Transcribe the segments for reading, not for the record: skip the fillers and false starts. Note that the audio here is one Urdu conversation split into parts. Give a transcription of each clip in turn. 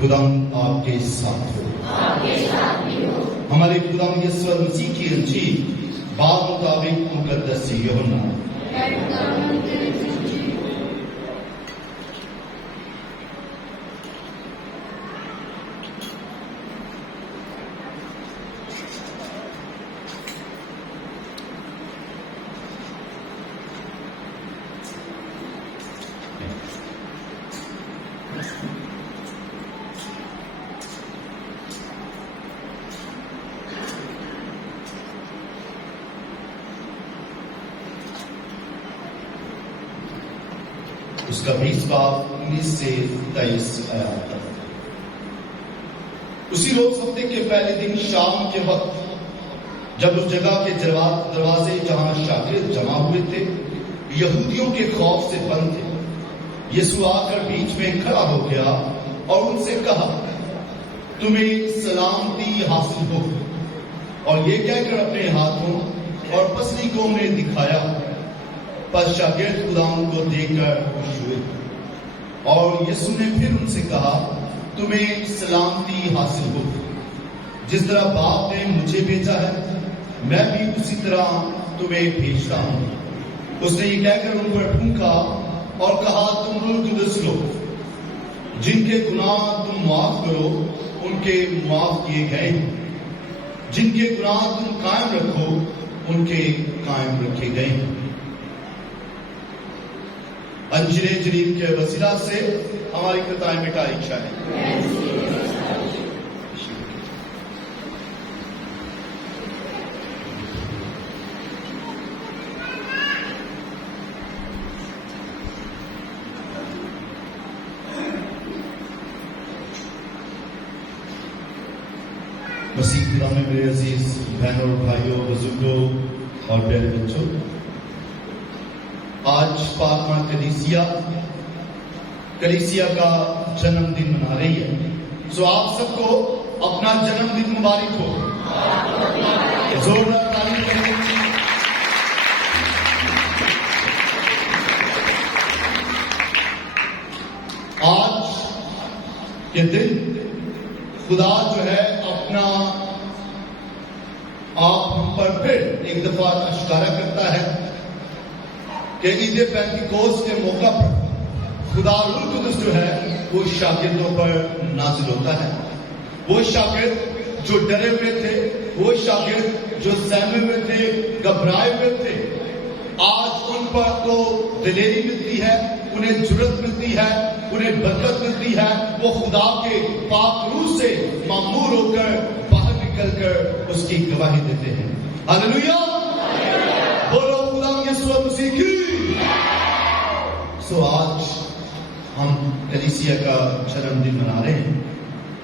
خداوند آپ کے ساتھ ہو، ہمارے خداوند یسوع مسیح کی انجیل باب مطابق مقدس یوحنا۔ اس کا 20 باب 19 سے 23 آیات۔ اسی روز ہفتے کے پہلے دن شام کے وقت جب اس جگہ کے دروازے جہاں شاگرد جمع ہوئے تھے یہودیوں کے خوف سے بند تھے، یسوع آ کر بیچ میں کھڑا ہو گیا اور ان سے کہا، تمہیں سلامتی حاصل ہو، اور یہ کہہ کر اپنے ہاتھوں اور پسلی کو انہیں دکھایا۔ پس شاگرد خداوند کو دیکھ کر خوش ہوئے، اور یسوع نے پھر ان سے کہا، تمہیں سلامتی حاصل ہو، جس طرح باپ نے مجھے بھیجا ہے میں بھی اسی طرح تمہیں بھیجتا ہوں۔ اس نے یہ کہہ کر ان پر پھونکا اور کہا، تم روح القدس لو، جن کے گناہ تم معاف کرو ان کے معاف کیے گئے، جن کے گناہ تم قائم رکھو ان کے قائم رکھے گئے۔ انجیل جلیل کے وسیلہ سے ہماری خطائیں مٹائی جائیں۔ مسیح کے نام میں میرے عزیز بہنوں اور بھائیوں، بزرگوں اور پیارے بچوں، آج فاطمہ کلیسیا کا جنم دن منا رہی ہے، سو آپ سب کو اپنا جنم دن مبارک ہو۔ زوردار تعلیم کریں۔ آج کے دن خدا جو ہے اپنا آپ ہم پر پھر ایک دفعہ اشارہ کرتا ہے کہ عید پینتیکوست کے موقع پر خدا روح القدس جو ہے وہ شاگردوں پر نازل ہوتا ہے۔ وہ شاگرد جو ڈرے ہوئے تھے، وہ شاگرد جو سہمے ہوئے تھے، گھبرائے ہوئے تھے، آج ان پر تو دلیری ملتی ہے، انہیں جرأت ملتی ہے، انہیں برکت ملتی ہے۔ وہ خدا کے پاک روح سے معمور ہو کر باہر نکل کر اس کی گواہی دیتے ہیں۔ ہاللیلویا، بولو خدا یسوع مسیح کی۔ سو آج ہم کلیسیا کا جنم دن منا رہے ہیں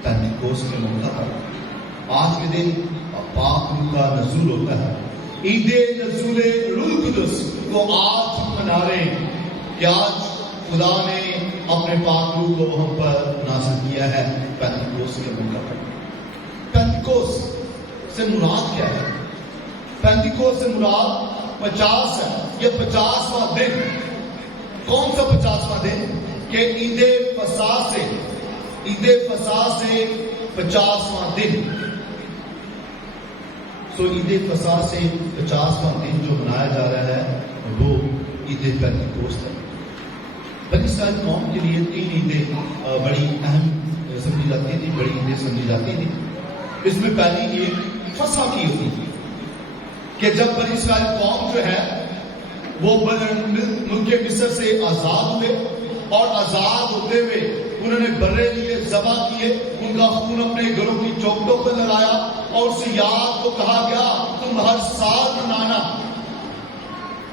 پینتیکوست کے موقع پر۔ آج کے دن پاک روح کا نزول ہوتا ہے۔ عید نزول روح القدس کو آج ہم منا رہے ہیں کہ آج خدا نے اپنے پاک روح کو ہم پر نازل کیا ہے پینتیکوست کے موقع پر۔ پینتیکوست سے مراد کیا ہے؟ پینتیکوست سے مراد 50 ہے، یہ 50واں دن۔ کون سا 50واں دن؟ کہ عید فصح سے 50واں دن۔ سو عید فصح سے 50واں دن جو منایا جا رہا ہے وہ عید پینتیکوست ہے۔ بنی اسرائیل قوم کے لیے 3 عیدیں بڑی اہم سمجھی جاتی تھی، بڑی عیدیں سمجھی جاتی تھی۔ اس میں پہلی عید فصح کی ہوتی تھی کہ جب بنی اسرائیل قوم جو ہے وہ ملک مصر سے آزاد ہوئے، اور آزاد ہوتے ہوئے انہوں نے برے لیے ذبح کیے، ان کا خون اپنے گھروں کی چوکھٹوں پر لگایا، اور اس یاد کو کہا گیا تم ہر سال منانا،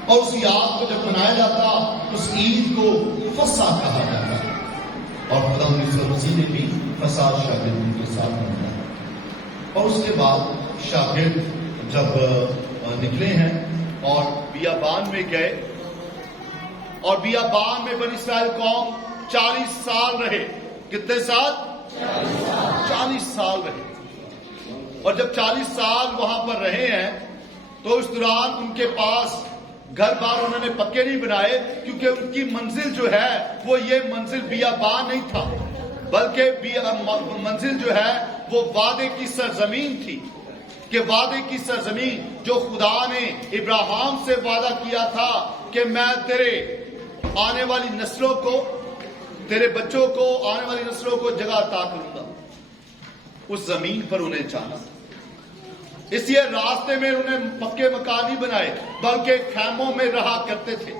اور اس یاد کو جب منایا جاتا اس عید کو فصح کہا جاتا، اور خدا یسوع مسیح نے بھی فصح شاگردوں کے ساتھ منایا۔ اور اس کے بعد شاگرد جب نکلے ہیں اور بیابان میں گئے، اور بیابان میں بنی اسرائیل قوم 40 سال رہے۔ کتنے سال؟ 40 سال رہے۔ اور جب 40 سال وہاں پر رہے ہیں تو اس دوران ان کے پاس گھر بار انہوں نے پکے نہیں بنائے، کیونکہ ان کی منزل جو ہے وہ یہ منزل بیابان نہیں تھا، بلکہ منزل جو ہے وہ وعدے کی سرزمین تھی، کہ وعدے کی سرزمین جو خدا نے ابراہیم سے وعدہ کیا تھا کہ میں تیرے آنے والی نسلوں کو، تیرے بچوں کو، آنے والی نسلوں کو جگہ عطا کروں گا، اس زمین پر انہیں جانا۔ اس لیے راستے میں انہیں پکے مکان نہیں بنائے، بلکہ خیموں میں رہا کرتے تھے،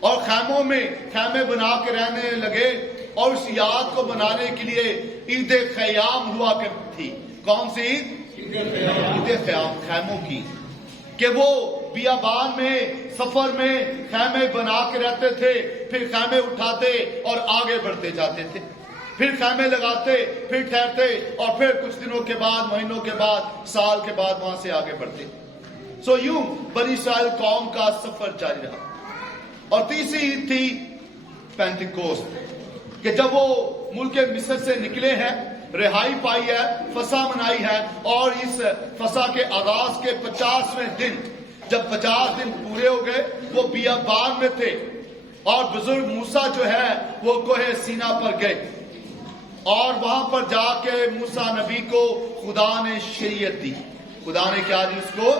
اور خیموں میں خیمے بنا کے رہنے لگے، اور اس یاد کو بنانے کے لیے عید خیام ہوا کرتی تھی۔ کون سی عید خیام؟ خیموں کی، کہ وہ بیابان میں سفر میں خیمے بنا کے رہتے تھے، پھر خیمے اٹھاتے اور آگے بڑھتے جاتے تھے، پھر خیمے لگاتے، پھر ٹھہرتے، اور پھر کچھ دنوں کے بعد، مہینوں کے بعد، سال کے بعد وہاں سے آگے بڑھتے۔ سو یوں بنی اسرائیل قوم کا سفر جاری رہا۔ اور تیسری عید تھی پینتیکوست، کہ جب وہ ملک مصر سے نکلے ہیں، رہائی پائی ہے، فسح منائی ہے، اور اس فسح کے آغاز کے 50ویں دن جب 50 دن پورے ہو گئے، وہ بیابان میں تھے، اور بزرگ موسیٰ جو ہے وہ کوہ سینا پر گئے، اور وہاں پر جا کے موسیٰ نبی کو خدا نے شریعت دی۔ خدا نے کیا دی اس کو؟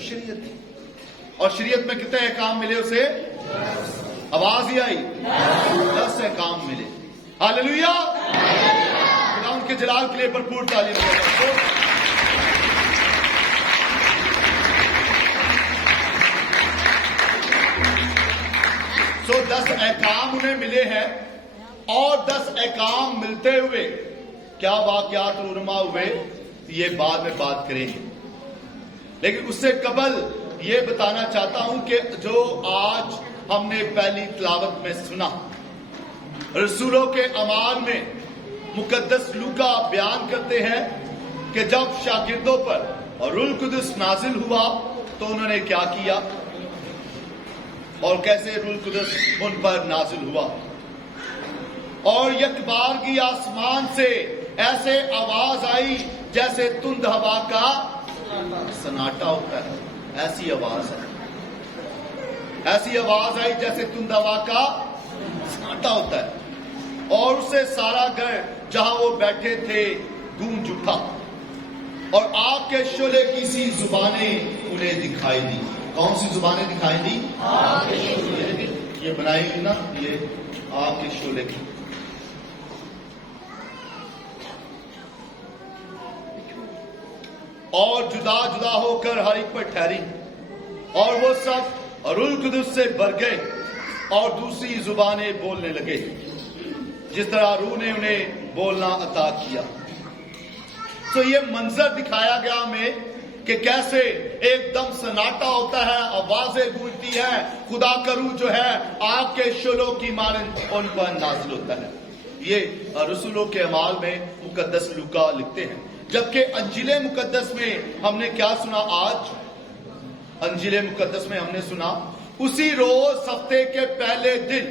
شریعت دی۔ اور شریعت میں کتنے احکام ملے اسے؟ آواز ہی آئی، 10 احکام ملے۔ ہاللیلویا! خدا ان کے جلال کے لیے بھرپور تعلیم دے۔ سو 10 احکام انہیں ملے ہیں، اور 10 احکام ملتے ہوئے کیا واقعات رونما ہوئے یہ بعد میں بات کریں گے، لیکن اس سے قبل یہ بتانا چاہتا ہوں کہ جو آج ہم نے پہلی تلاوت میں سنا، رسولوں کے اعمال میں مقدس لوکا بیان کرتے ہیں کہ جب شاگردوں پر روح القدس نازل ہوا تو انہوں نے کیا کیا، اور کیسے روح القدس ان پر نازل ہوا۔ اور یک بار کی آسمان سے ایسے آواز آئی جیسے تند ہوا کا سناٹا ہوتا ہے، ایسی آواز ہے، ایسی آواز آئی جیسے تند ہوا کا سناٹا ہوتا ہے، اور اسے سارا گھر جہاں وہ بیٹھے تھے گونج اٹھا، اور آگ کے شعلے کی سی زبانیں انہیں دکھائی دی۔ کون سی زبانیں دکھائی دی؟ آگ کے شعلے۔ یہ بنائی گی نا، یہ آگ کے شعلے کی۔ اور جدا جدا ہو کر ہر ایک پر ٹھہری، اور وہ سب روح القدس سے بھر گئے اور دوسری زبانیں بولنے لگے، جس طرح روح نے انہیں بولنا عطا کیا۔ تو یہ منظر دکھایا گیا ہمیں کہ کیسے ایک دم سناٹا ہوتا ہے، آوازیں گونجتی ہیں، خدا کا روح جو ہے آگ کے شعلوں کی مانند ان پر نازل ہوتا ہے۔ یہ رسولوں کے اعمال میں مقدس لوکا لکھتے ہیں۔ جبکہ انجیل مقدس میں ہم نے کیا سنا؟ آج انجیل مقدس میں ہم نے سنا اسی روز ہفتے کے پہلے دن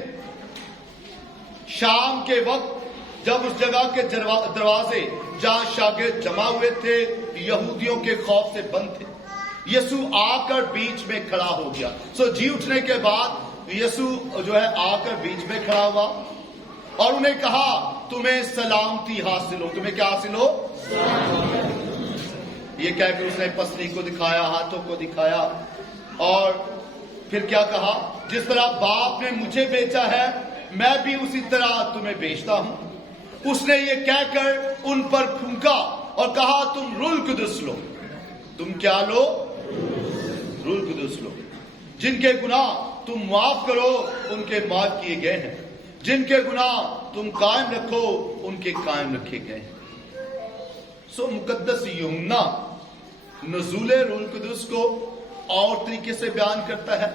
شام کے وقت جب اس جگہ کے دروازے جہاں شاگرد جمع ہوئے تھے یہودیوں کے خوف سے بند تھے، یسوع آ کر بیچ میں کھڑا ہو گیا۔ سو جی اٹھنے کے بعد یسوع جو ہے آ کر بیچ میں کھڑا ہوا اور انہیں کہا تمہیں سلامتی حاصل ہو۔ تمہیں کیا حاصل ہو؟ یہ کہہ کر اس نے پسلی کو دکھایا، ہاتھوں کو دکھایا، اور پھر کیا کہا؟ جس طرح باپ نے مجھے بیچا ہے میں بھی اسی طرح تمہیں بیچتا ہوں۔ اس نے یہ کہہ کر ان پر پھونکا اور کہا تم روح القدس لو۔ تم کیا لو؟ روح القدس لو۔ جن کے گناہ تم معاف کرو ان کے معاف کیے گئے ہیں، جن کے گناہ تم قائم رکھو ان کے قائم رکھے گئے ہیں۔ سو مقدس یوحنا نزول روح القدس کو اور طریقے سے بیان کرتا ہے،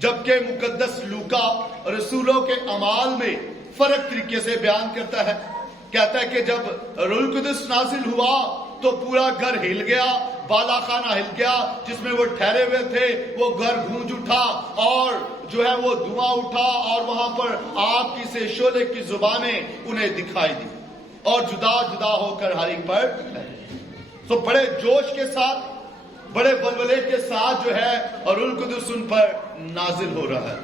جبکہ مقدس لوکا رسولوں کے اعمال میں فرق طریقے سے بیان کرتا ہے۔ کہتا ہے کہ جب روح القدس نازل ہوا تو پورا گھر ہل گیا، بالا خانہ ہل گیا، جس میں وہ ٹھہرے ہوئے تھے وہ گھر گونج اٹھا، اور جو ہے وہ دھواں اٹھا، اور وہاں پر آگ کی سے شعلے کی زبانیں انہیں دکھائی دی، اور جدا جدا ہو کر ہر ایک پر سو بڑے جوش کے ساتھ، بڑے ولولے کے ساتھ جو ہے اور روح القدس ان پر نازل ہو رہا ہے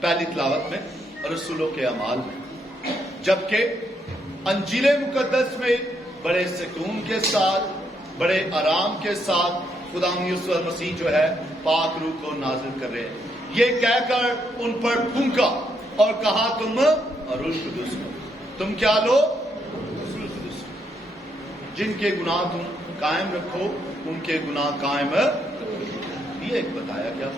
پہلی تلاوت میں اور رسولوں کے اعمال میں، جبکہ انجیل مقدس میں بڑے سکون کے ساتھ، بڑے آرام کے ساتھ خدا یسوع مسیح جو ہے پاک روح کو نازل کر رہے ہیں، یہ کہہ کر ان پر پھونکا اور کہا تم روح القدس کو، تم کیا لو؟ روح القدس، جن کے گناہ تم قائم رکھو ان کے گناہ قائم، یہ ایک بتایا گیا۔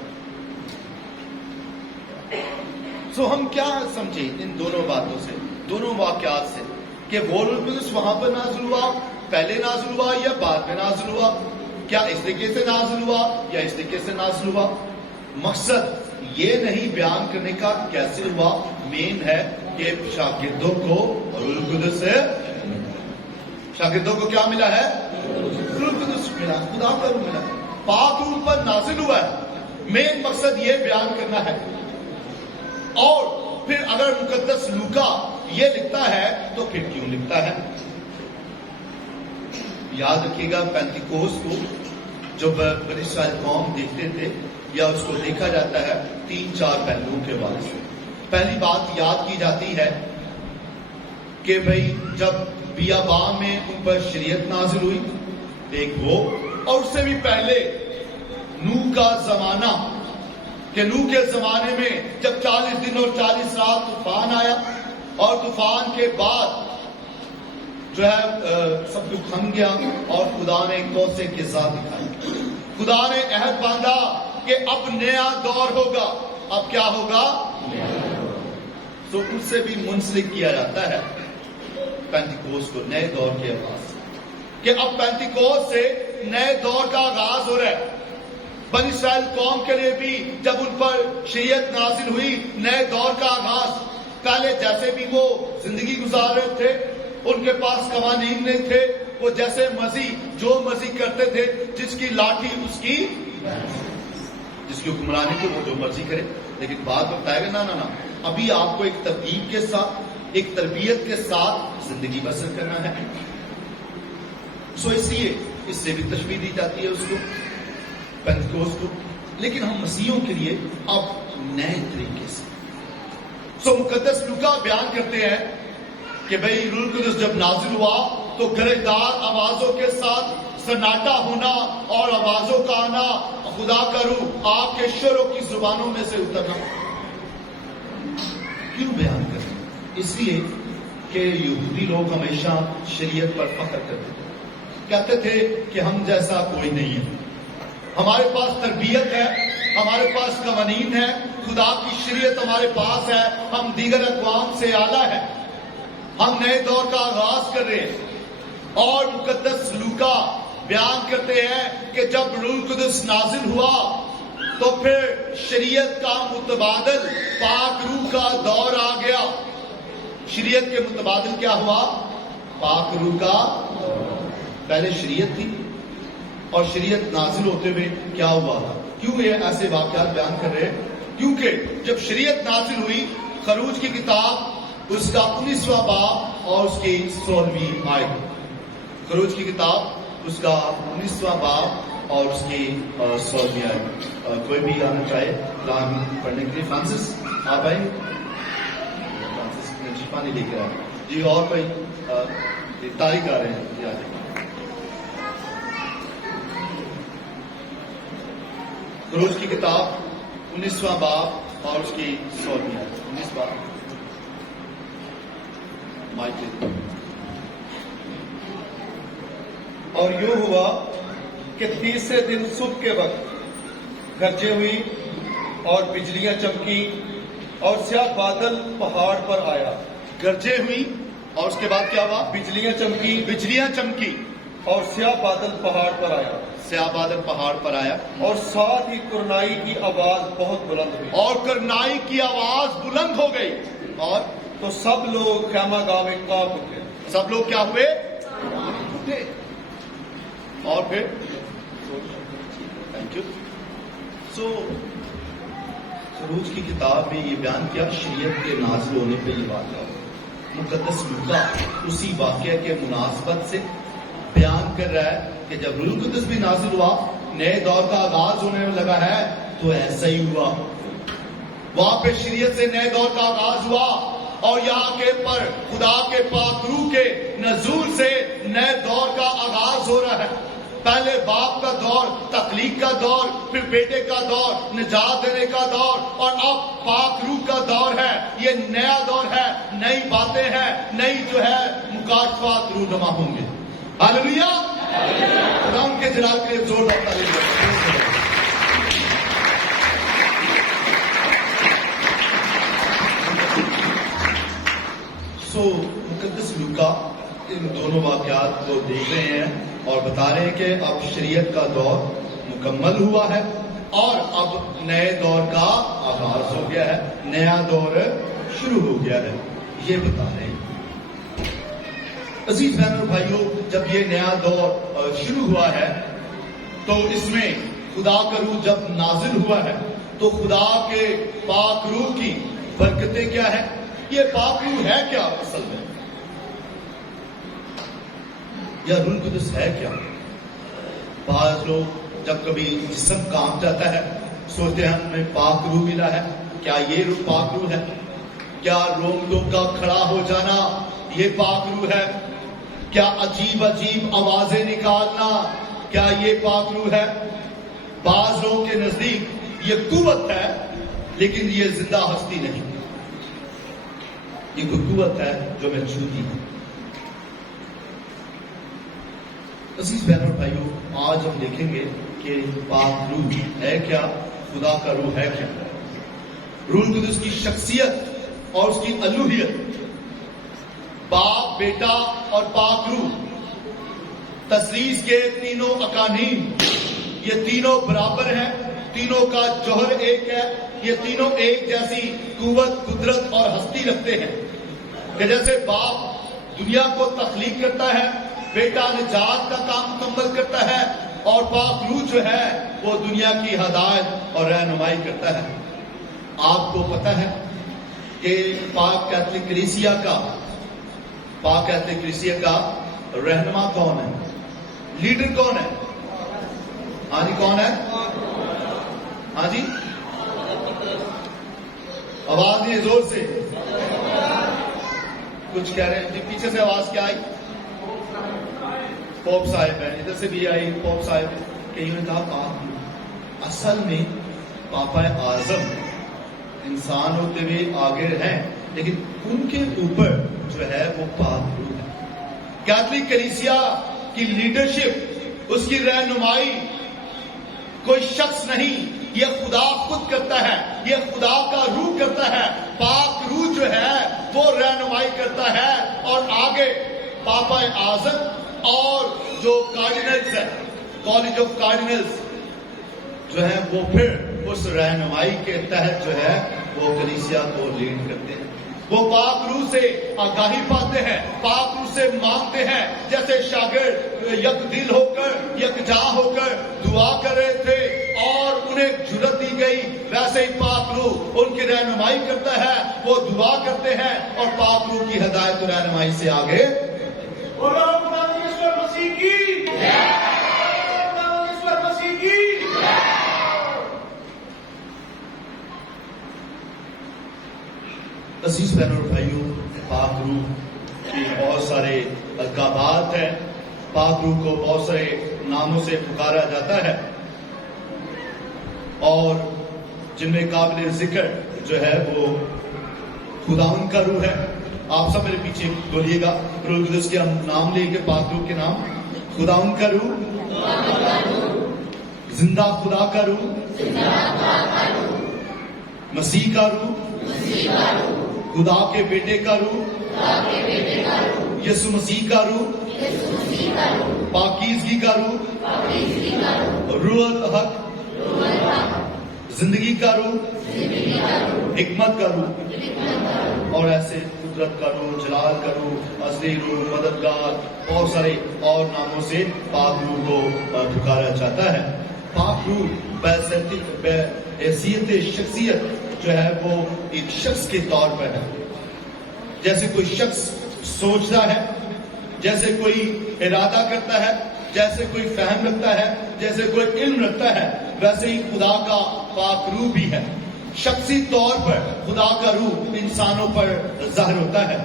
سو ہم کیا سمجھے ان دونوں باتوں سے، دونوں واقعات سے، کہ وہ روح القدس وہاں پر نازل ہوا، پہلے نازل ہوا یا بعد میں نازل ہوا؟ کیا اس طریقے سے نازل ہوا یا اس طریقے سے نازل ہوا؟ مقصد یہ نہیں بیان کرنے کا کیسے ہوا، مین ہے کہ شاگردوں کو روح القدس سے، شاگردوں کو کیا ملا ہے؟ روح القدس ملا، خدا کا روح ملا، پاک روح پر نازل ہوا ہے، مین مقصد یہ بیان کرنا ہے۔ اور پھر اگر مقدس لوکا یہ لکھتا ہے تو پھر کیوں لکھتا ہے؟ یاد رکھیے گا پینتیکوس کو جب بنی اسرائیل قوم دیکھتے تھے یا اس کو دیکھا جاتا ہے 3-4 پہلوؤں کے بعد سے۔ پہلی بات یاد کی جاتی ہے کہ بھئی جب بیابان میں ان پر شریعت نازل ہوئی، ایک وہ، اور اس سے بھی پہلے نوح کا زمانہ، کہ نوح کے زمانے میں جب 40 دن اور 40 رات طوفان آیا، اور طوفان کے بعد جو ہے سب کچھ تھم گیا اور خدا نے کوسے کے ساتھ دکھائی، خدا نے عہد باندھا کہ اب نیا دور ہوگا، اب کیا ہوگا؟ تو اس سے بھی منسلک کیا جاتا ہے پینتیکوس کو، نئے دور کے آغاز، کہ اب پینتیکوس سے نئے دور کا آغاز ہو رہا ہے۔ بنی اسرائیل قوم کے لیے بھی جب ان پر شریعت نازل ہوئی، نئے دور کا آغاز۔ پہلے جیسے بھی وہ زندگی گزار رہے تھے، ان کے پاس قوانین نہیں تھے، وہ جیسے مرضی جو مرضی کرتے تھے، جس کی لاٹھی اس کی، جس کی حکمرانی کو وہ جو مرضی کرے۔ لیکن بات بتائے گا نا ابھی آپ کو ایک ترتیب کے ساتھ، ایک تربیت کے ساتھ زندگی بسر کرنا ہے۔ سو اس لیے اس سے بھی تشبیہ دی جاتی ہے اس کو، پینتیکوس کو، لیکن ہم مسیحیوں کے لیے اب نئے طریقے سے۔ سو مقدس لوکا بیان کرتے ہیں کہ بھئی روح القدس جب نازل ہوا تو گرجدار آوازوں کے ساتھ سناٹا ہونا اور آوازوں کا آنا، خدا کا روح آگ کے شروں کی زبانوں میں سے اترنا۔ کیوں بیان کرتے ہیں؟ اس لیے کہ یہودی لوگ ہمیشہ شریعت پر فخر کرتے تھے، کہتے تھے کہ ہم جیسا کوئی نہیں ہے، ہمارے پاس تربیت ہے، ہمارے پاس قوانین ہے، خدا کی شریعت ہمارے پاس ہے، ہم دیگر اقوام سے اعلیٰ ہیں، ہم نئے دور کا آغاز کر رہے ہیں۔ اور مقدس لوکا بیان کرتے ہیں کہ جب روح القدس نازل ہوا تو پھر شریعت کا متبادل پاک روح کا دور آ گیا۔ شریعت کے متبادل کیا ہوا؟ پاک روح کا۔ پہلے شریعت تھی اور شریعت نازل ہوتے ہوئے کیا ہوا تھا؟ کیوں یہ ایسے واقعات بیان کر رہے ہیں؟ کیونکہ جب شریعت نازل ہوئی، خروج کی کتاب اس کا 19واں باب اور اس کی 16ویں آیت، خروج کی کتاب اس کا 19واں باب اور اس کی 16ویں آیت۔ کوئی بھی آنا چاہے قرآن پڑھنے کے لیے؟ فرانسس آپ آئیں، فرانسس پانی لے کے آئے جی، اور کوئی تاریخ آ رہے ہیں جی، آ جائیں۔ خروج کی کتاب 19واں باب اور اس کی 16ویں آیت، 19 باب مائک۔ اور یوں ہوا کہ تیسرے دن صبح کے وقت گرجیں ہوئی اور بجلیاں چمکی اور سیاہ بادل پہاڑ پر آیا۔ گرجیں ہوئی اور اس کے بعد کیا ہوا؟ بجلیاں چمکی، بجلیاں چمکی اور سیاہ بادل پہاڑ پر آیا، سیاہ بادل پہاڑ پر آیا، اور ساتھ ہی کرنائی کی آواز بہت بلند ہوئی، اور کرنائی کی آواز بلند ہو گئی، اور تو سب لوگ خیمہ گاہ میں کانپ اٹھے۔ سب لوگ کیا ہوئے؟ اٹھے۔ اور پھر تھینک یو۔ سو خروج کی کتاب میں یہ بیان کیا، شریعت کے نازل ہونے پہ یہ واقعہ ہوا۔ مقدس لوکا اسی واقعہ کے مناسبت سے بیان کر رہا ہے کہ جب روح القدس بھی نازل ہوا، نئے دور کا آغاز ہونے میں لگا ہے، تو ایسا ہی ہوا. وہاں پہ شریعت سے نئے دور کا آغاز ہوا، اور یہاں کے پر خدا کے پاک روح کے نزول سے نئے دور کا آغاز ہو رہا ہے. پہلے باپ کا دور، تخلیق کا دور، پھر بیٹے کا دور، نجات دینے کا دور، اور اب پاک روح کا دور ہے. یہ نیا دور ہے، نئی باتیں ہیں، نئی جو ہے مکاشفات رونما ہوں گے. ہاللیلویا. خدا ان کے جلال کے لیے زوردار تعریف کریں. مقدس لوکا ان دونوں واقعات کو دیکھ رہے ہیں اور بتا رہے ہیں کہ اب شریعت کا دور مکمل ہوا ہے اور اب نئے دور کا آغاز ہو گیا ہے، نیا دور شروع ہو گیا ہے. یہ بتا رہے ہیں. عزیز بہنوں اور بھائیوں، جب یہ نیا دور شروع ہوا ہے تو اس میں خدا کا روح جب نازل ہوا ہے تو خدا کے پاک روح کی برکتیں کیا ہے؟ یہ پاک روح ہے کیا اصل میں؟ یا روح القدس ہے کیا؟ بعض لوگ جب کبھی جسم کانپ جاتا ہے سوچتے ہیں ہمیں پاک روح ملا ہے. کیا یہ روح پاک روح ہے؟ کیا روموں کا کھڑا ہو جانا یہ پاک روح ہے؟ کیا عجیب عجیب آوازیں نکالنا کیا یہ پاک روح ہے؟ بعض لوگوں کے نزدیک یہ قوت ہے لیکن یہ زندہ ہستی نہیں. یہ کوئی قوت ہے جو میں چھوتی ہوں. عزیز بہنوں اور بھائیوں، آج ہم دیکھیں گے کہ پاک روح ہے کیا، خدا کا روح ہے کیا. روح القدس کی شخصیت اور اس کی الوہیت، باپ، بیٹا اور پاک روح، تثلیث کے تینوں اقانیم، یہ تینوں برابر ہیں، تینوں کا جوہر ایک ہے. یہ تینوں ایک جیسی قوت، قدرت اور ہستی رکھتے ہیں کہ جیسے باپ دنیا کو تخلیق کرتا ہے، بیٹا نجات کا کام مکمل کرتا ہے، اور پاک روح جو ہے وہ دنیا کی ہدایت اور رہنمائی کرتا ہے. آپ کو پتہ ہے کہ پاک کیتھولک کلیسیا کا رہنما کون ہے؟ لیڈر کون ہے؟ ہاں جی، کون ہے؟ ہاں جی، آواز نہیں، زور سے کچھ کہہ رہے ہیں جی. پیچھے سے آواز کیا آئی؟ پوپ صاحب ہے. ادھر سے بھی آئی پوپ صاحب. کہیں نے کہا پاک. اصل میں پاپا اعظم انسان ہوتے ہوئے آگے ہیں لیکن ان کے اوپر جو ہے وہ پاک روح ہے. کیتھولک کلیسیا کی لیڈرشپ، اس کی رہنمائی کوئی شخص نہیں، یہ خدا خود کرتا ہے، یہ خدا کا روح کرتا ہے. پاک روح جو ہے وہ رہنمائی کرتا ہے اور آگے پاپا اعظم اور جو کارڈینلز ہیں، کالج آف کارڈینلز جو ہے وہ پھر اس رہنمائی کے تحت جو ہے وہ کلیسیا کو لیڈ کرتے ہیں. وہ پاک روح سے آگاہی پاتے ہیں، پاک روح سے مانگتے ہیں. جیسے شاگرد یک دل ہو کر، یکجا ہو کر دعا کر رہے تھے اور انہیں جرأت دی گئی، ویسے ہی پاک روح ان کی رہنمائی کرتا ہے. وہ دعا کرتے ہیں اور پاک روح کی ہدایت و رہنمائی سے آگے. عزیز بہنوں اور بھائیوں، پاک روح کے بہت سارے القابات ہیں. پاک روح کو بہت سارے ناموں سے پکارا جاتا ہے اور جن میں قابل ذکر جو ہے وہ خداوند کا روح ہے. آپ سب میرے پیچھے بولیے گا، روح القدس کے ہم نام لیں گے. پاک روح کے نام: خداوند کا روح، زندہ خدا کا روح، مسیح کا روح، خدا کے بیٹے کا روح، یسوع مسیح کا روح، پاکیزگی کا روح، روح الحق، زندگی کا روح، حکمت کا روح، اور ایسے قدرت کا روح، جلال کا روح، ازلی روح، مددگار، بہت سارے اور ناموں سے پاک روح کو پکارا جاتا ہے. پاک روح بحیثیت شخصیت جو ہے وہ ایک شخص کے طور پر ہے. جیسے کوئی شخص سوچتا ہے جیسے کوئی ارادہ کرتا ہے، جیسے کوئی فہم رکھتا ہے، جیسے کوئی علم رکھتا ہے، ویسے ہی خدا کا پاک روح بھی ہے۔ شخصی طور پر خدا کا روح انسانوں پر ظاہر ہوتا ہے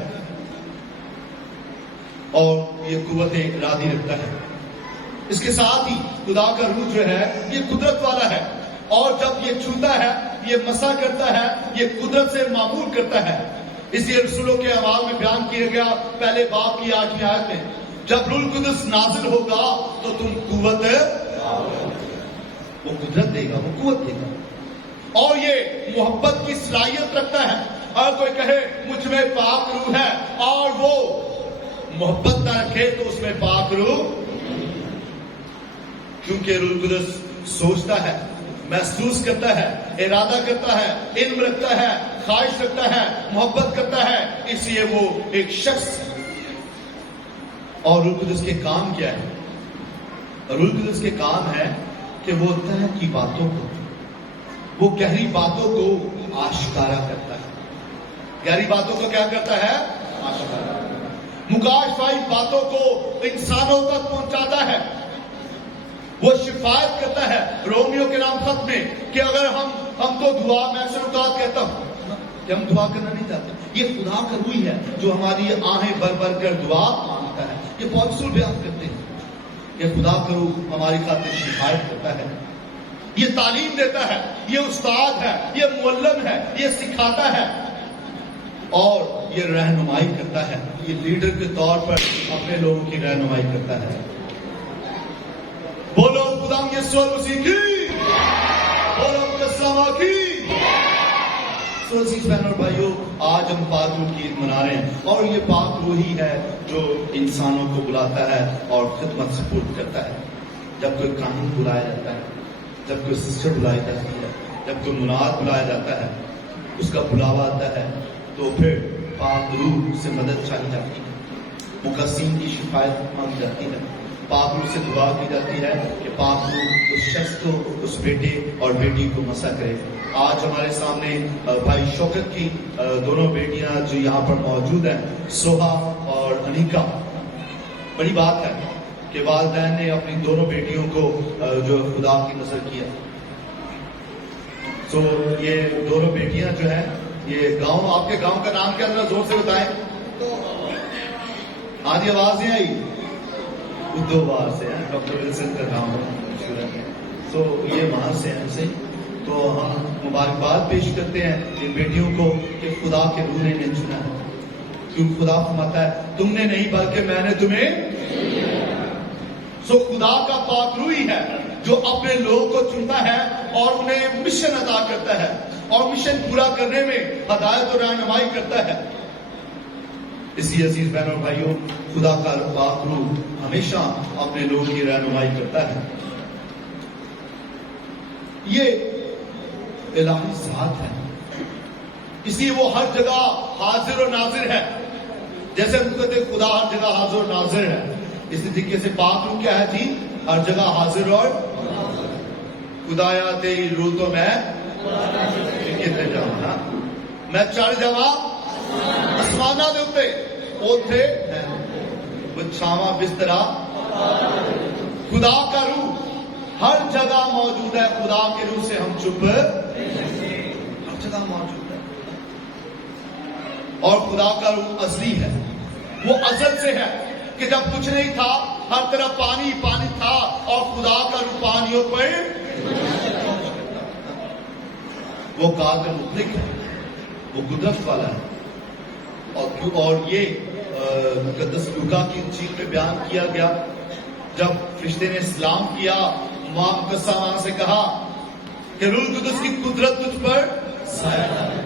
اور یہ قوت ارادی رکھتا ہے۔ اس کے ساتھ ہی خدا کا روح جو ہے یہ قدرت والا ہے، اور جب یہ چھوتا ہے، یہ مسا کرتا ہے، یہ قدرت سے معمور کرتا ہے۔ اس لیے رسولوں کے اعمال میں بیان کیا گیا پہلے باب کی 8ویں آیت میں، جب روح القدس نازل ہوگا تو تم قوت، وہ قدرت دے گا، وہ قوت دے گا، اور یہ محبت کی صلاحیت رکھتا ہے۔ اگر کوئی کہے مجھ میں پاک روح ہے اور وہ محبت نہ رکھے تو اس میں پاک روح، کیونکہ روح القدس سوچتا ہے، محسوس کرتا ہے، ارادہ کرتا ہے، علم رکھتا ہے، خواہش رکھتا ہے، محبت کرتا ہے، اس لیے وہ ایک شخص ہے۔ اور روح القدس کے کام کیا ہے؟ روح القدس کے کام ہے کہ وہ طے کی باتوں کو، وہ گہری باتوں کو آشکارا کرتا ہے۔ گہری باتوں کو کیا کرتا ہے؟ آشکارا، مکاشفائی باتوں کو انسانوں تک پہنچاتا ہے۔ وہ شفایت کرتا ہے۔ رومیو کے نام خط میں کہ اگر ہم تو دعا، میں اکثر اوقات کہتا ہوں کہ ہم دعا کرنا نہیں چاہتے، یہ خدا کا روح ہے جو ہماری آہیں بھر بھر کر دعا مانگتا ہے۔ یہ بہت رسول بیان کرتے ہیں کہ خدا کا روح ہماری خاطر شفایت کرتا ہے، یہ تعلیم دیتا ہے، یہ استاد ہے، یہ معلم ہے، یہ سکھاتا ہے، اور یہ رہنمائی کرتا ہے، یہ لیڈر کے طور پر اپنے لوگوں کی رہنمائی کرتا ہے۔ بولو خدا یسوع مسیح کی، بولو مقدسہ کی۔ سو عزیز بہنوں اور بھائیوں، آج ہم پاک روح کی عید منا رہے ہیں، اور یہ پاک روح ہی ہے جو انسانوں کو بلاتا ہے اور خدمت سپرد کرتا ہے۔ جب کوئی کاہن بلایا جاتا ہے، جب کوئی سسٹر بلائی جاتی ہے، جب کوئی مناد بلایا جاتا ہے، اس کا بلاوا آتا ہے، تو پھر پاک روح سے مدد چاہی جاتی ہے، مقدسین کی شفایت مانگی جاتی ہے، پاک روح سے دعا کی جاتی ہے کہ پاک روح اس شخص کو، اس بیٹے اور بیٹی کو مسا کرے۔ آج ہمارے سامنے بھائی شوکت کی دونوں بیٹیاں جو یہاں پر موجود ہیں، سوہا اور انیکا، بڑی بات ہے کہ والدین نے اپنی دونوں بیٹیوں کو جو خدا کی نظر کیا۔ تو یہ دونوں بیٹیاں جو ہیں، یہ گاؤں، آپ کے گاؤں کا نام کیا؟ ذرا زور سے بتائیں۔ ہاں جی، آواز نہیں آئی؟ ادوبار سے ہیں، ڈاکٹر ولسن کا نام ہے، تو یہ وہاں سے ہیں سے، تو ہم مبارکباد پیش کرتے ہیں ان بیٹیوں کو کہ خدا کے روح نے انہیں چنا ہے، کیونکہ خدا فرماتا ہے تم نے نہیں بلکہ میں نے تمہیں۔ سو خدا کا پاک روح ہی ہے جو اپنے لوگوں کو چنتا ہے اور انہیں مشن ادا کرتا ہے، اور مشن پورا کرنے میں ہدایت اور رہنمائی کرتا ہے۔ اس لیے عزیز بہنوں اور بھائیوں، خدا کا پاک روح ہمیشہ اپنے لوگوں کی رہنمائی کرتا ہے۔ یہ الہی ذات ہے، اس لیے وہ ہر جگہ حاضر و ناظر ہے۔ جیسے ہم کہتے ہیں خدا ہر جگہ حاضر و ناظر ہے، اسی طریقے سے پاک روح کیا ہے جی؟ ہر جگہ حاضر اور خدایا تیری روح تو میں کتنے جاؤں نا، میں چڑھ جاواں آسماناں دے اوتے، اوتھے بچھاواں بسترا۔ خدا کا روح ہر جگہ موجود ہے، خدا کے روح سے ہم چپ، ہر جگہ موجود ہے۔ اور خدا کا روح ازلی ہے، وہ ازل سے ہے کہ جب کچھ نہیں تھا، ہر طرف پانی پانی تھا، اور خدا کا روح پانیوں پر وہ قادر مطلق ہے، وہ قدرت والا ہے۔ اور یہ مقدس لوکا کی انجیل میں بیان کیا گیا، جب فرشتے نے سلام کیا، ماں مقدسہ وہاں سے کہا کہ روح القدس کی قدرت تجھ پر سایہ ہے۔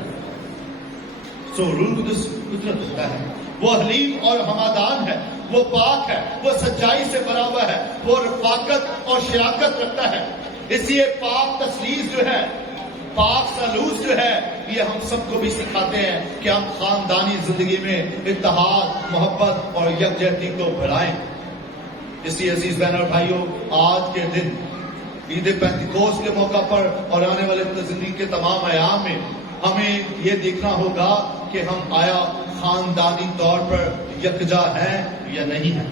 سو روح القدس قدرت ہوتا ہے، وہ حلیم اور ہمادان ہے، وہ پاک ہے، وہ سچائی سے بھرا ہوا ہے، وہ رفاقت اور شراکت رکھتا ہے۔ اس لیے پاک تسلیس جو ہے، پاک سلوس جو ہے، یہ ہم سب کو بھی سکھاتے ہیں کہ ہم خاندانی زندگی میں اتحاد، محبت اور یکجہتی کو بڑھائیں۔ اس لیے عزیز بہنوں اور بھائیوں، آج کے دن عید پینتیکوس کے موقع پر اور آنے والے زندگی کے تمام ایام میں ہمیں یہ دیکھنا ہوگا کہ ہم آیا خاندانی طور پر یکجا ہیں یا نہیں ہیں.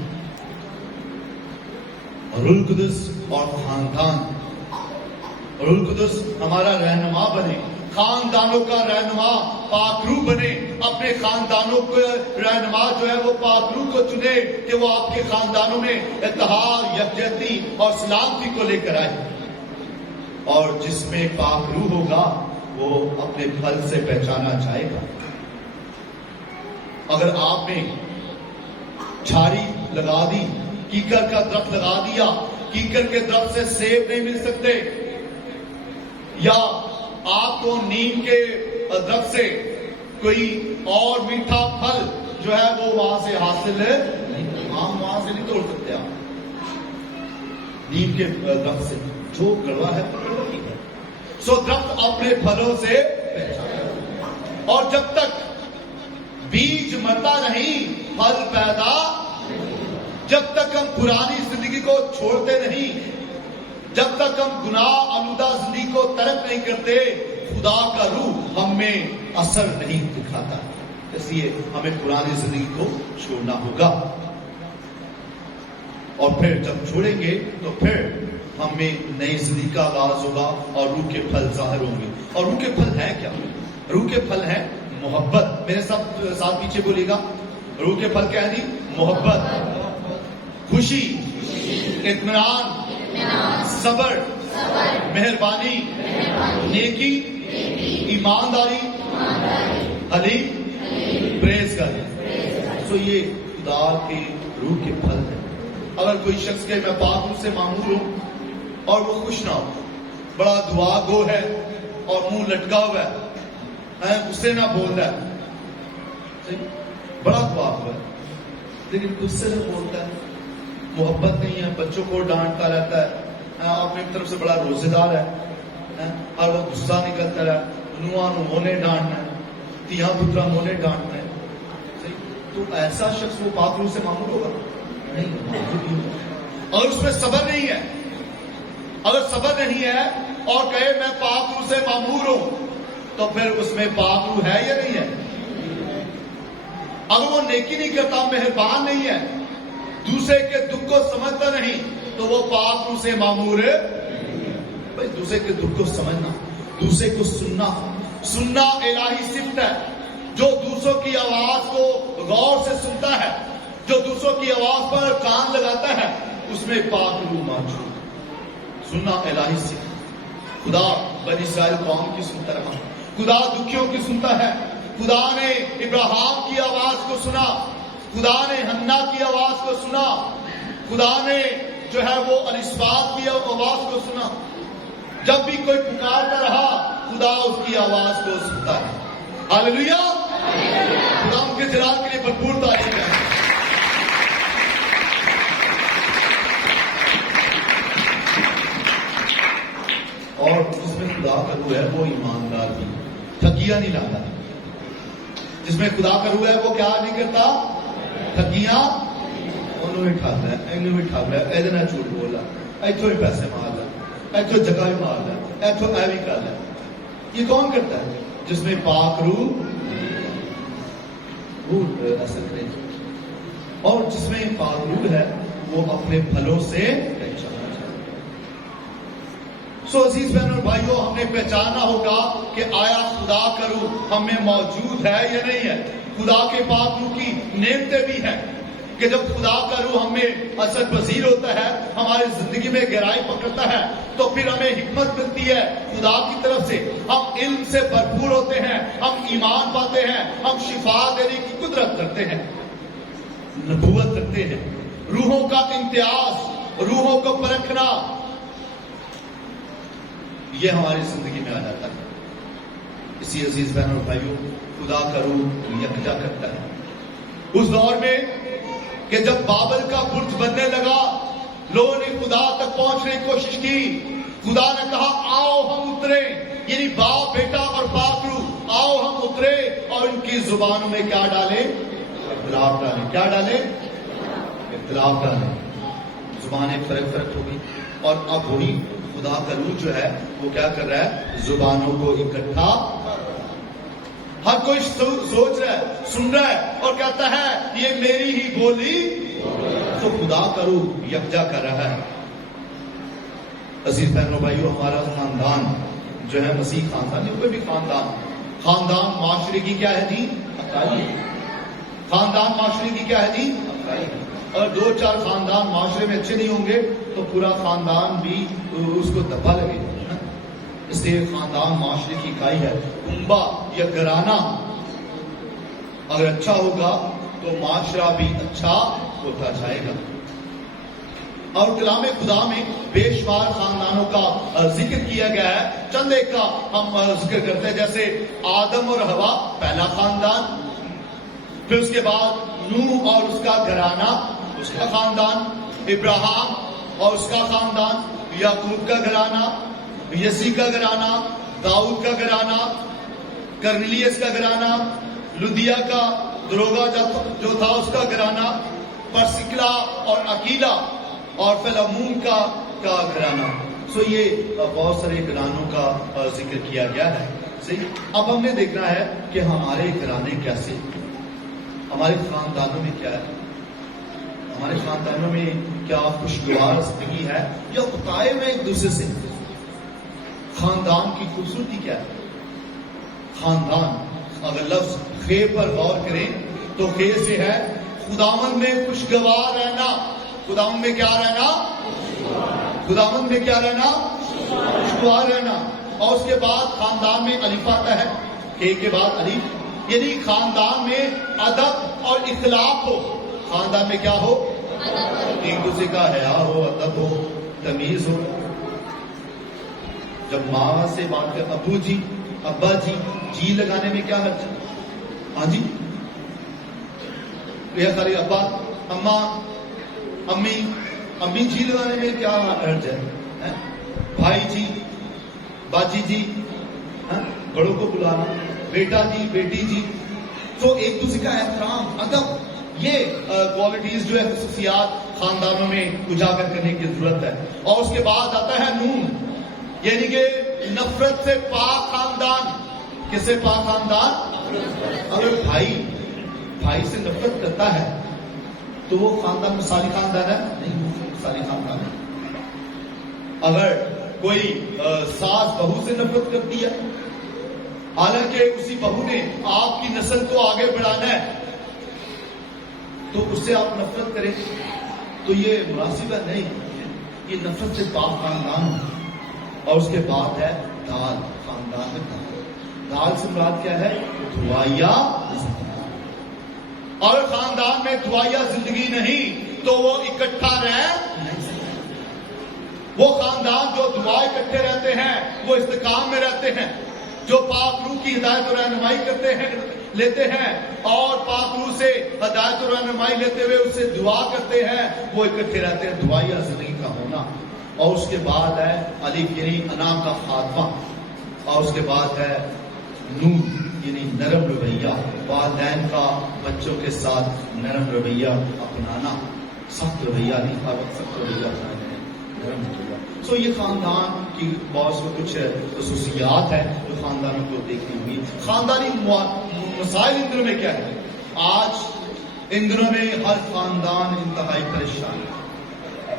روح القدس اور خاندان. روح القدس ہمارا رہنما بنے، خاندانوں کا رہنما پاک روح بنے، اپنے خاندانوں کے رہنما جو ہے وہ پاک روح کو چنے کہ وہ آپ کے خاندانوں میں اتحاد، یکجہتی اور سلامتی کو لے کر آئے. اور جس میں پاک روح ہوگا وہ اپنے پھل سے پہچانا جائے گا. اگر آپ نے چھاری لگا دی، کیکر کا درخت لگا دیا، کیکر کے درخت سے سیب نہیں مل سکتے، یا آپ کو نیم کے درخت سے کوئی اور میٹھا پھل جو ہے وہ وہاں سے حاصل نہیں، آم وہاں سے نہیں توڑ سکتے آپ نیم کے درخت سے. جو کڑوا ہے وہ کڑوا ہی ہے. سو درخت اپنے پھلوں سے پہچانا. اور جب تک بیج مرتا نہیں، پھل پیدا، جب تک ہم پرانی زندگی کو چھوڑتے نہیں، جب تک ہم گناہ آلودہ زندگی کو ترک نہیں کرتے، خدا کا روح ہم میں اثر نہیں دکھاتا. اس لیے ہمیں پرانی زندگی کو چھوڑنا ہوگا. اور پھر جب چھوڑیں گے تو پھر ہم میں نئی زندگی کا آغاز ہوگا اور روح کے پھل ظاہر ہوں گے. اور روح کے پھل ہیں کیا؟ روح کے پھل ہیں محبت. میرے ساتھ پیچھے بولیے گا. روح کے پھل کیا ہے جی؟ محبت، خوشی، اطمینان، صبر، مہربانی، نیکی، ایمانداری، حلیم، پرہیزگاری. سو یہ خدا کے روح کے پھل ہیں. اگر کوئی شخص کہ میں پاک روح سے معمور ہوں اور وہ خوش نہ ہو، بڑا دعا گو ہے اور منہ لٹکا ہوا ہے، غصے نہ بول رہا ہے، بڑا دعا ہوا ہے لیکن غصے سے بولتا ہے، محبت نہیں ہے، بچوں کو ڈانٹتا رہتا ہے، اپنی طرف سے بڑا روزے دار ہے اور وہ غصہ نکلتا رہا، نواں مونے ڈانٹنا ہے، تیاں پترا مونے ڈانٹنا ہے. تو ایسا شخص وہ پاک روح سے معمول ہوگا نہیں. اور اس میں صبر نہیں ہے. اگر صبر نہیں ہے اور کہے میں پاک روح سے معمور ہوں تو پھر اس میں پاک روح ہے یا نہیں ہے؟ اگر وہ نیکی نہیں کرتا، مہربان نہیں ہے، دوسرے کے دکھ کو سمجھتا نہیں، تو وہ پاک روح سے معمور ہے. بھائی دوسرے کے دکھ کو سمجھنا، دوسرے کو سننا الہی صفت ہے. جو دوسروں کی آواز کو غور سے سنتا ہے، جو دوسروں کی آواز پر کان لگاتا ہے، اس میں پاک روح موجود. سننا الہی صفت. خدا بنی اسرائیل قوم کی سنتا رہا، خدا دکھیوں کی سنتا ہے. خدا نے ابراہیم کی آواز کو سنا، خدا نے حنا کی آواز کو سنا، خدا نے جو ہے وہ الاسبات کی آواز کو سنا. جب بھی کوئی پکارتا رہا، خدا اس کی آواز کو سنتا ہے. ہاللیلویا. خدا ان کے جلال کے لیے بھرپور تعریف ہے. اور جس میں خدا کا روح ہے وہ ایماندار بھی، ٹھگیاں نہیں لاتا. جس میں خدا کا روح ہے وہ کیا نہیں کرتا؟ ٹھگیاں. انہوں نے ٹھاتا ہے، انہوں نے ٹھاتا ہے، ایدنا جھوٹ بولا، ایتھوں ہی پیسے مار رہا، ایتھوں جگہ بھی مار رہا، ایتھوں اے بھی کر رہا. یہ کون کرتا ہے؟ جس میں پاک روح اثر کرے. اور جس میں پاک روح ہے وہ اپنے پھلوں سے پہچانا جائے. سو عزیز بہنوں اور بھائیوں، ہم نے پہچاننا ہوگا کہ آیا خدا کا روح ہم میں موجود ہے یا نہیں ہے. خدا کے پاک روح کی نعمتیں بھی ہیں کہ جب خدا کا روح ہم میں اثر پذیر ہوتا ہے، ہماری زندگی میں گہرائی پکڑتا ہے، تو پھر ہمیں حکمت ملتی ہے خدا کی طرف سے. ہم علم سے بھرپور ہوتے ہیں، ہم ایمان پاتے ہیں، ہم شفا دینے کی قدرت رکھتے ہیں، نبوت رکھتے ہیں. روحوں کا امتیاز، روحوں کو پرکھنا، یہ ہماری زندگی میں آ جاتا ہے. اسی عزیز بہنوں اور بھائیوں، خدا کا روح یکجا کرتا ہے. اس دور میں کہ جب بابل کا برج بننے لگا، لوگوں نے خدا تک پہنچنے کی کوشش کی. خدا نے کہا آؤ ہم اترے، یعنی باپ، بیٹا اور پاک روح، آؤ ہم اترے اور ان کی زبانوں میں کیا ڈالیں؟ اختلاف ڈالیں. کیا ڈالیں؟ اختلاف ڈالیں. زبانیں فرق ہو گئی. اور اب وہی خدا کا روح جو ہے وہ کیا کر رہا ہے؟ زبانوں کو اکٹھا. ہر کوئی سوچ رہا ہے، سن رہا ہے اور کہتا ہے یہ میری ہی بولی تو خدا کا روح یکجا کر رہا ہے۔ عزیز بہنوں بھائیوں، ہمارا خاندان جو ہے مسیح خاندان، کوئی بھی خاندان معاشرے کی کیا ہے جی؟ اکائی۔ خاندان معاشرے کی کیا ہے جی؟ اکائی۔ اور 2-4 خاندان معاشرے میں اچھے نہیں ہوں گے تو پورا خاندان بھی اس کو دبا لگے گا۔ اس لیے خاندان معاشرے کی اکائی ہے۔ کنبہ یا گھرانہ اگر اچھا ہوگا تو معاشرہ بھی اچھا ہوتا جائے گا۔ اور کلام خدا میں بے شمار خاندانوں کا ذکر کیا گیا ہے، چند ایک کا ہم ذکر کرتے ہیں، جیسے آدم اور حوا پہلا خاندان، پھر اس کے بعد نوح اور اس کا گھرانہ، اس کا خاندان، ابراہیم اور اس کا خاندان، یعقوب کا گھرانہ، یسی کا گھرانہ، داؤد کا گھرانہ، کرنیلیس کا گھرانہ، لدیا کا دروگا جو تھا اس کا گھرانہ، پرسکلا اور اکیلا اور فلمون کا گھرانہ۔ سو یہ بہت سارے گھرانوں کا ذکر کیا گیا ہے۔ صحیح، اب ہم نے دیکھنا ہے کہ ہمارے گھرانے کیسے، ہمارے خاندانوں میں کیا ہے، ہمارے خاندانوں میں کیا خوشگوار زندگی ہے یا اتائے ہوئے ایک دوسرے سے۔ خاندان کی خوبصورتی کیا ہے؟ خاندان، اگر لفظ خے پر غور کریں تو خے سے ہے خداوند میں خوشگوار رہنا۔ خداوند میں کیا رہنا؟ خداوند میں کیا رہنا؟ خوشگوار رہنا۔ اور اس کے بعد خاندان میں الف آتا ہے، خے کے بعد الف، یعنی خاندان میں ادب اور اخلاق ہو۔ خاندان میں کیا ہو؟ ایک دوسرے کا حیا ہو، ادب ہو، تمیز ہو۔ جب ماں سے بات کر ابو جی، ابا جی، جی لگانے میں کیا حرج ہے؟ ہاں جی، یہ خالی ابا، اماں، امی جی لگانے میں کیا حرج ہے؟ بھائی جی، باجی جی، بڑوں کو بلانا، بیٹا جی، بیٹی جی۔ تو ایک دوسرے کا احترام، ادب، یہ کوالٹیز جو ہے، خصوصیات خاندانوں میں اجاگر کرنے کی ضرورت ہے۔ اور اس کے بعد آتا ہے نون، یعنی کہ نفرت سے پاک خاندان۔ کس سے پاک خاندان؟ اگر بھائی سے نفرت کرتا ہے تو وہ خاندان مثالی خاندان ہے؟ نہیں، وہ مثالی خاندان ہے۔ اگر کوئی ساس بہو سے نفرت کرتی ہے، حالانکہ اسی بہو نے آپ کی نسل کو آگے بڑھانا ہے، تو اس سے آپ نفرت کریں تو یہ مناسب ہے؟ نہیں، یہ نفرت سے پاک خاندان ہے۔ اور اس کے بعد ہے دال، خاندان میں دال سے مراد کیا ہے؟ دعائیا۔ اور خاندان میں دعائیا زندگی نہیں تو وہ اکٹھا رہ نہیں سکتے۔ وہ خاندان جو دعا اکٹھے رہتے ہیں وہ استقام میں رہتے ہیں، جو پاک روح کی ہدایت اور رہنمائی لیتے ہیں اور پاک روح سے ہدایت اور رہنمائی لیتے ہوئے اس سے دعا کرتے ہیں، وہ اکٹھے رہتے ہیں۔ دعائیا زندگی کا ہونا۔ اور اس کے بعد ہے الف، یعنی انا کا خاتمہ۔ اور اس کے بعد ہے نور، یعنی نرم رویہ، والدین کا بچوں کے ساتھ نرم رویہ اپنانا، سخت رویہ نہیں، ہر وقت سخت رویہ اپنانا ہے، نرم رویہ۔ سو یہ خاندان کی بہت سے کچھ خصوصیات ہیں جو خاندانوں کو دیکھنی ہوئی۔ خاندانی مسائل ان دنوں میں کیا ہے؟ آج ان دنوں میں ہر خاندان انتہائی پریشان ہے۔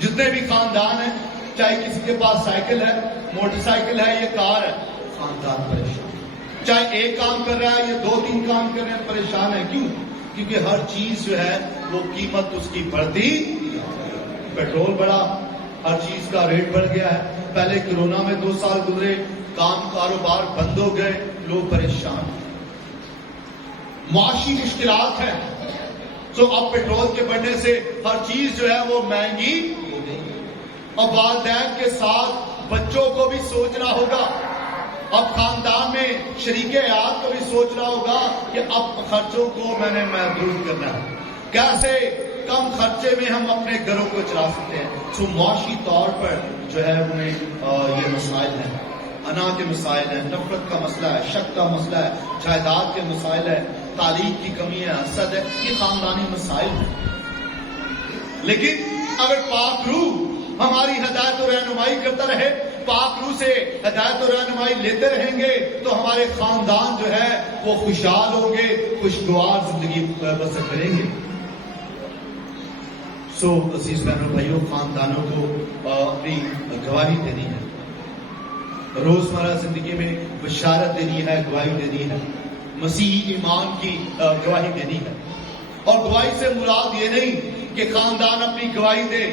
جتنے بھی خاندان ہیں، چاہے کسی کے پاس سائیکل ہے، موٹر سائیکل ہے یا کار ہے، خاندان پریشان ہے۔ چاہے ایک کام کر رہا ہے یا 2-3 کام کر رہے ہیں، پریشان ہے۔ کیوں؟ کیونکہ ہر چیز جو ہے وہ قیمت اس کی بڑھتی، پیٹرول بڑھا، ہر چیز کا ریٹ بڑھ گیا ہے۔ پہلے کورونا میں 2 سال گزرے، کاروبار بند ہو گئے، لوگ پریشان ہیں، معاشی مشکلات ہیں۔ تو اب پیٹرول کے بڑھنے سے ہر چیز جو ہے وہ مہنگی ہو گئی۔ اب والدین کے ساتھ بچوں کو بھی سوچنا ہوگا، اب خاندان میں شریک حیات کو بھی سوچنا ہوگا کہ اب خرچوں کو میں نے محدود کرنا ہے، کیسے کم خرچے میں ہم اپنے گھروں کو چلا سکتے ہیں۔ تو معاشی طور پر جو ہے انہیں یہ مسائل ہیں، انا کے مسائل ہیں، نفرت کا مسئلہ ہے، شک کا مسئلہ ہے، جائیداد کے مسائل ہے، تعلیم کی کمی ہے، حسد ہے، یہ خاندانی مسائل ہیں۔ لیکن اگر پاک روح ہماری ہدایت و رہنمائی کرتا رہے، پاک روح سے ہدایت و رہنمائی لیتے رہیں گے تو ہمارے خاندان جو ہے وہ خوشحال ہوں گے, خوشگوار زندگی بسر کریں گے. سو عزیز بہنوں بھائیوں, خاندانوں کو اپنی گواہی دینی ہے, روزمرہ زندگی میں بشارت دینی ہے, گواہی دینی ہے, مسیحی ایمان کی گواہی دینی ہے. اور گواہی سے مراد یہ نہیں کہ خاندان اپنی گواہی دے,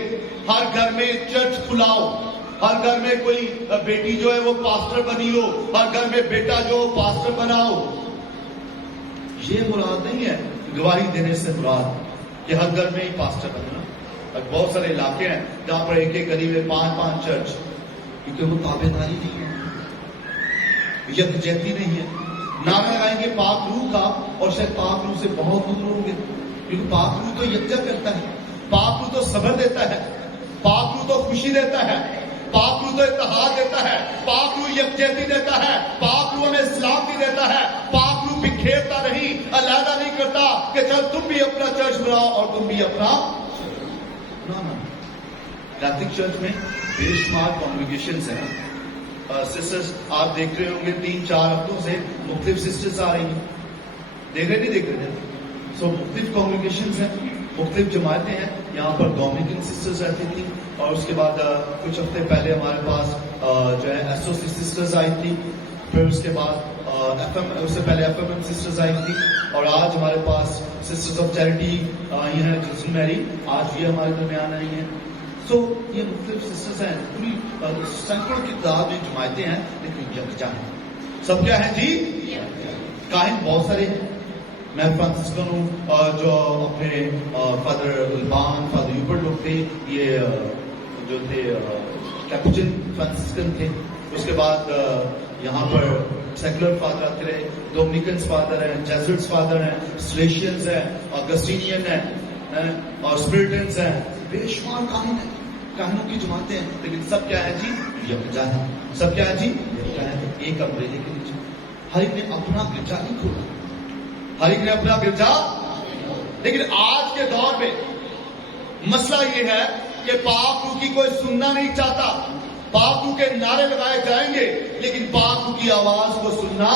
ہر گھر میں چرچ کھلاؤ, ہر گھر میں کوئی بیٹی جو ہے وہ پاسٹر بنی ہو, ہر گھر میں بیٹا جو ہو پاسٹر بناؤ. یہ مراد نہیں ہے گواہی دینے سے مراد کہ ہر گھر میں ہی پاسٹر بننا. بہت سارے علاقے ہیں جہاں پر ایک ایک گلی میں 5 چرچ, کیونکہ وہ تابع داری نہیں ہے, یکجہتی نہیں ہے. نام لگائیں گے پاک روح کا اور شاید پاک روح سے بہت دور ہوں گے, کیونکہ پاک روح تو یکجا کرتا ہے, پاک روح تو صبر دیتا ہے, پاک روح تو خوشی دیتا ہے, پاک روح تو اتحاد دیتا ہے, پاک روح یکجہتی دیتا ہے, پاک روح ہمیں سلامتی دیتا ہے. پاک روح بکھیرتا نہیں, علیحدہ نہیں کرتا کہ چل تم بھی اپنا چرچ بناؤ اور تم بھی اپنا. کیتھولک چرچ میں بے شمار کانگریگیشنز ہیں. سسٹرز آپ دیکھ رہے ہوں گے 3-4 ہفتوں سے مختلف سسٹرز آ رہی ہیں, دیکھ رہے نہیں دیکھ رہے ہیں. سو مختلف کانگریگیشنز ہیں, مختلف جماعتیں ہیں. یہاں پر ڈومینیکن سسٹرز رہتی تھی, اور اس کے بعد کچھ ہفتے پہلے ہمارے پاس جو ہے ایس او سی سسٹرز آئی تھی, پھر اس کے بعد اس سے پہلے ایف ایم ایم سسٹرز آئی تھی, اور آج ہمارے پاس سسٹرز آف چیریٹی آئی ہیں, جسن میری آج یہ ہمارے درمیان آئی ہیں. سو یہ مختلف سسٹرز ہیں, پوری سینکڑوں کی تعداد میں جماعتیں ہیں, لیکن یکجا ہیں. سب کیا ہیں جی؟ کاہن بہت سارے ہیں. میں فرانسسکن ہوں, جو اپنے فادر البان, فادر یوبرٹ لوگ تھے, یہ جو تھے کیپوچن فرانسسکن تھے. اس کے بعد یہاں پر سیکولر فادر آتے رہے, ڈومینیکنز فادر ہیں, جیزوٹس فادر ہیں, سلیشینز ہیں, اگسٹینین ہیں, اور اسپرٹنز ہیں. بے شمار کاہن ہیں, کاہنوں کی جماعتیں ہیں, لیکن سب کیا ہے جی؟ یکجا ہے. سب کیا ہے جی؟ یکجا ہے, ایک امبریلے کے نیچے. ہر ایک نے اپنا گرجا نہیں کھولا, ہر ایک نے اپنا گرجا. لیکن آج کے دور میں مسئلہ یہ ہے کہ پاک روح کی کوئی سننا نہیں چاہتا. پاک روح کے نعرے لگائے جائیں گے, لیکن پاک روح کی آواز کو سننا.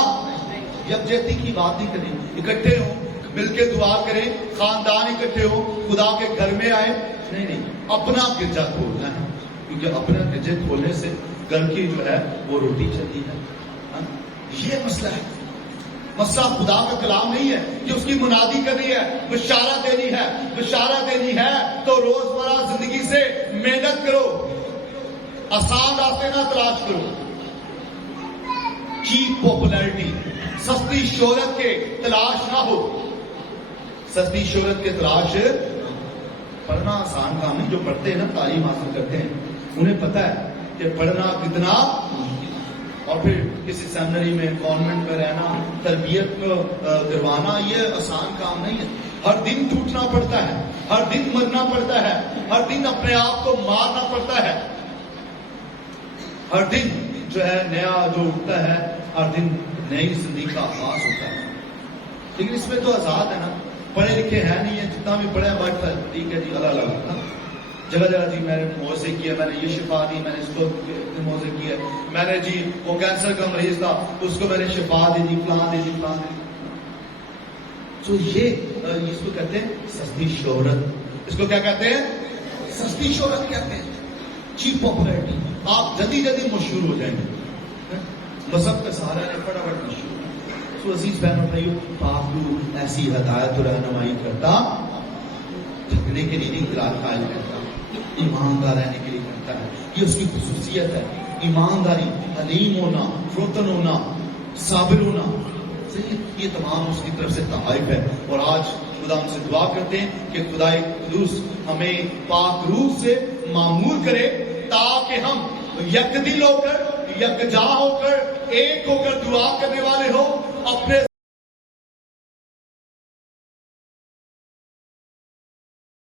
یکجہتی کی بات نہیں کریں, اکٹھے ہوں, مل کے دعا کریں, خاندان اکٹھے ہو, خدا کے گھر میں آئے. نہیں, اپنا گرجا کھولنا ہے, کیونکہ اپنا گرجے کھولنے سے گھر کی جو ہے وہ روٹی چلتی ہے. یہ مسئلہ ہے. مسئلہ خدا کا کلام نہیں ہے کہ اس کی منادی کرنی ہے, بشارت دینی ہے. بشارت دینی ہے تو روزمرہ زندگی سے محنت کرو, آسان راستے نہ تلاش کرو. چیپ پاپولیرٹی, سستی شہرت کے تلاش نہ ہو. سستی شہرت کے تلاش, پڑھنا آسان کام نہیں. جو پڑھتے ہیں نا, تعلیم حاصل کرتے ہیں, انہیں پتا ہے کہ پڑھنا کتنا, اور پھر کسی سیمنری میں, کانوینٹ میں رہنا, تربیت کروانا, یہ آسان کام نہیں ہے. ہر دن ٹوٹنا پڑتا ہے, ہر دن مرنا پڑتا ہے, ہر دن اپنے آپ کو مارنا پڑتا ہے. ہر دن جو ہے نیا جو اٹھتا ہے, ہر دن نئی زندگی کا آغاز ہوتا ہے. لیکن اس میں تو آزاد ہے نا, پڑھے لکھے ہیں نہیں ہے, جتنا بھی پڑھے بٹ ٹھیک ہے جی, اللہ جگہ جگہ جی میں نے موزے کیا, میں نے یہ شفا دی, میں نے اس کو موزے کیا, میں نے جی وہ کینسر کا مریض تھا اس کو میں نے شفا دی جی, فلاں دی جی, فلاں دی. تو یہ اس کو کہتے ہیں سستی شہرت. اس کو کیا کہتے ہیں؟ سستی شہرت کہتے ہیں, چیپ پاپولیرٹی. آپ جلدی جلدی مشہور ہو جائیں گے, مذہب کا سہارا ہے, فٹافٹ مشہور. تو عزیز بہنوں بھائیوں, پاک روح ایسی ہدایت و رہنمائی کرتا, جھگڑنے کے لیے نہیں, اخلاق قائم کرتا, ایماندار رہنے کے لیے کرتا ہے. یہ اس کی خصوصیت ہے, ایمانداری, حلیم ہونا, فروتن ہونا, صابر ہونا. یہ تمام اس کی طرف سے تحائف ہے. اور آج خدا ہم سے دعا کرتے ہیں کہ خدائے قدوس ہمیں پاک روح سے معمور کرے, تاکہ ہم یک دل ہو کر, یکجا ہو کر, ایک ہو کر دعا کرنے والے ہو, اپنے